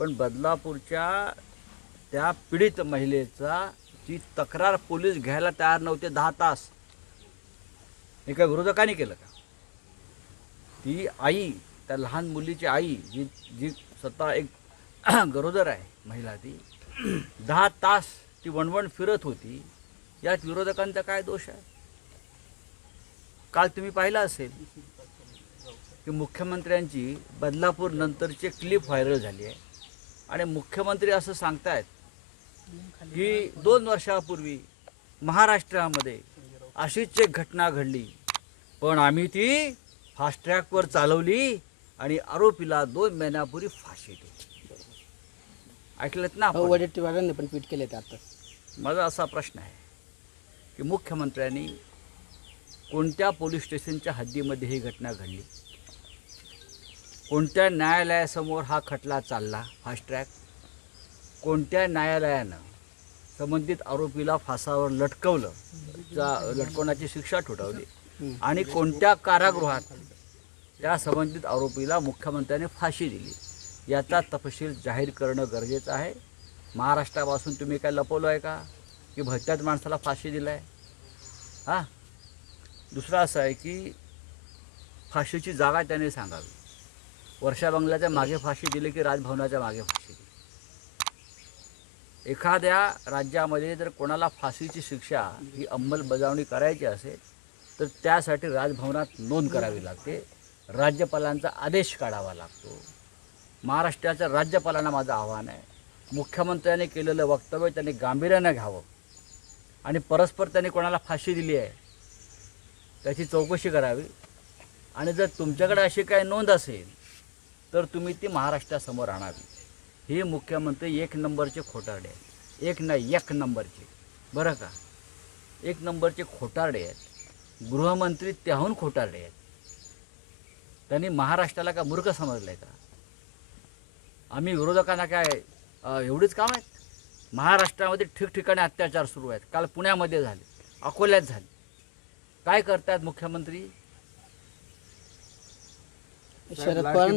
पण बदलापूरच्या त्या पीडित महिलेचा ती तक्रार पोलीस घ्यायला तयार नव्हते दहा तास हे काय विरोधकांनी केलं का? ती आई त्या लहान मुलीची आई जी जी स्वतः एक गरोदर आहे महिला ती दहा तास ती वणवण फिरत होती यात विरोधकांचा काय दोष आहे? काल तुम्ही पाहिलं असेल की मुख्यमंत्र्यांची बदलापूर नंतरची क्लिप व्हायरल झाली आहे. आणि मुख्यमंत्री असं सांगतायत की दोन वर्षापूर्वी महाराष्ट्रामध्ये अशीच एक घटना घडली. पण आम्ही ती फास्ट ट्रॅकवर चालवली आणि आरोपीला दोन महिन्यापूर्वी फाशी दिली. ऐकलं ना? वडेट्टीवारांनी पण ट्विट केले ते आता. माझा असा प्रश्न आहे की मुख्यमंत्र्यांनी कोणत्या पोलीस स्टेशनच्या हद्दीमध्ये ही घटना घडली? कोणत्या न्यायालयासमोर हा खटला चालला? फास्ट ट्रॅक कोणत्या न्यायालयानं संबंधित आरोपीला फासावर लटकवलं? जा लटकवण्याची शिक्षा ठोठावली. आणि कोणत्या कारागृहात त्या संबंधित आरोपीला मुख्यमंत्र्यांनी फाशी दिली? याचा तपशील जाहीर करणं गरजेचं आहे. महाराष्ट्रापासून तुम्ही काय लपवलं आहे का? की भलत्याच माणसाला फाशी दिलाय? आहे हां? दुसरं असं आहे की फाशीची जागा त्याने सांगावी. वर्षा बंगल्याच्या मागे फाशी दिली की राजभवनाच्या मागे फाशी दिली? एखाद्या राज्यामध्ये जर कोणाला फाशीची शिक्षा ही अंमलबजावणी करायची असेल तर त्यासाठी राजभवनात नोंद करावी लागते. राज्यपालांचा आदेश काढावा लागतो. महाराष्ट्राच्या राज्यपालांना माझं आव्हान आहे. मुख्यमंत्र्यांनी केलेलं वक्तव्य त्यांनी गांभीर्यानं घ्यावं. आणि परस्पर त्यांनी कोणाला फाशी दिली आहे त्याची चौकशी करावी. आणि जर तुमच्याकडे अशी काही नोंद असेल तर तुम्ही ती महाराष्ट्रासमोर आणावी. हे मुख्यमंत्री एक नंबरचे खोटारडे आहेत. एक नाही एक नंबरचे. बरं का? एक नंबरचे खोटारडे आहेत. गृहमंत्री त्याहून खोटारडे आहेत. त्यांनी महाराष्ट्राला का मूर्ख समजलं आहे का? आम्ही विरोधकांना काय एवढीच काम आहेत? महाराष्ट्रामध्ये ठिकठिकाणी अत्याचार सुरू आहेत. काल पुण्यामध्ये झाले. अकोल्यात झाले. काय करतात मुख्यमंत्री? शरद पवार